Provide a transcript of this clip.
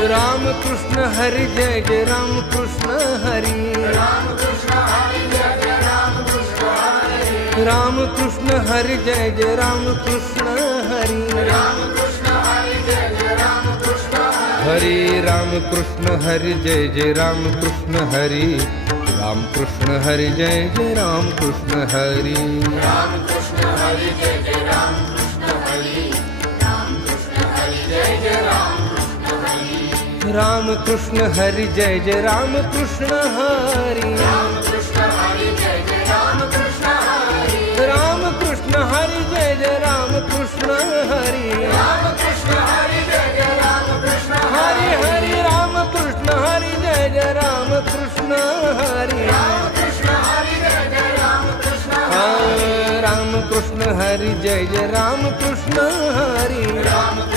Ram Krishna Hari Jai Jai Ram Krishna Hari Ram Krishna Hari Jai Jai Ram Krishna Hari Ram Krishna Hari Jai Jai Ram Krishna Hari Ram Krishna Hari Jai Jai Ram Krishna Hari Ram Krishna Hari Jai Jai Ram Krishna Hari Ram Krishna Hari Jai Jai Ram Krishna Hari Ram Krishna Hari Jai Jai Ram Krishna Hari Ram Krishna Hari Jai Jai Ram Krishna Hari Ram Krishna Hari Jai Jai Ram Krishna Hari Ram Krishna Hari Jai Jai Ram Krishna Hari Ram Krishna Hari Jai Jai Ram Krishna Hari Ram Krishna Hari Jai Jai Ram Krishna Hari Hari Ram Krishna Hari Jai Jai Ram Krishna Hari Ram Krishna Hari Jai Jai Ram Krishna Ram Krishna Hari Jai Jai Ram Krishna Hari Ram